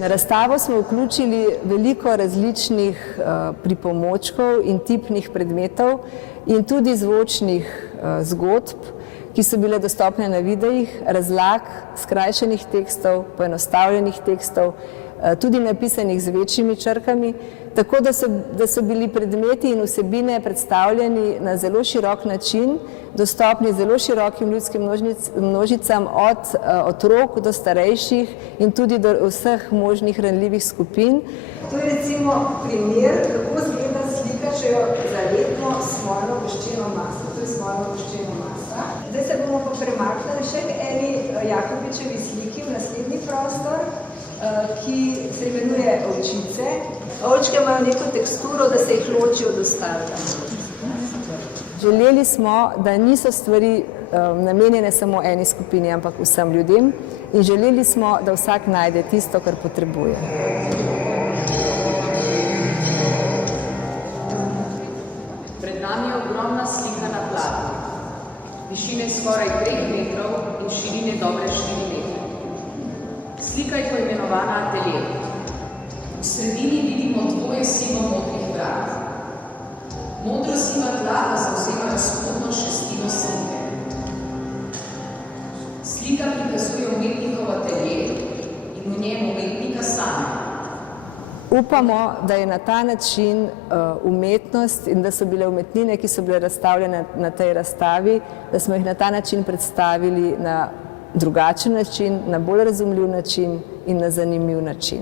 Na razstavo smo vključili veliko različnih pripomočkov in tipnih predmetov in tudi zvočnih zgodb, ki so bile dostopne na videih, razlag, skrajšanih tekstov, poenostavljenih tekstov, tudi napisanih z večjimi črkami, tako da so bili predmeti in vsebine predstavljeni na zelo širok način, dostopni zelo širokim ljudskim množicam, od otrok do starejših in tudi do vseh možnih ranljivih skupin. To je recimo primer, kako izgleda slika, če jo zaletimo smolno voščeno maso. To je smolno voščeno masa. Zdaj se bomo pa premaknili še k eni Jakopičevi sliki v naslednji prostor, ki se imenuje Ovčice. Ovčke imajo neko teksturo, da se jih loči od ostalega. Želeli smo, da niso stvari namenjene samo eni skupini, ampak vsem ljudem, in želeli smo, da vsak najde tisto, kar potrebuje. Pred nami je ogromna slika na platnu, višine skoraj 3 metrov in širine dobre 4 metre. Slika je poimenovana Atelje. V sredini vidimo dvoje sivo-modrih vrat. Modro-siva tla pa zavzemajo spodnjo šestino slike. Slika prikazuje umetnikov atelje in v njem umetnika samega. Upamo, da je na ta način umetnost in da so bile umetnine, ki so bile razstavljene na tej razstavi, da smo jih na ta način predstavili na drugačen način, na bolj razumljiv način in na zanimiv način.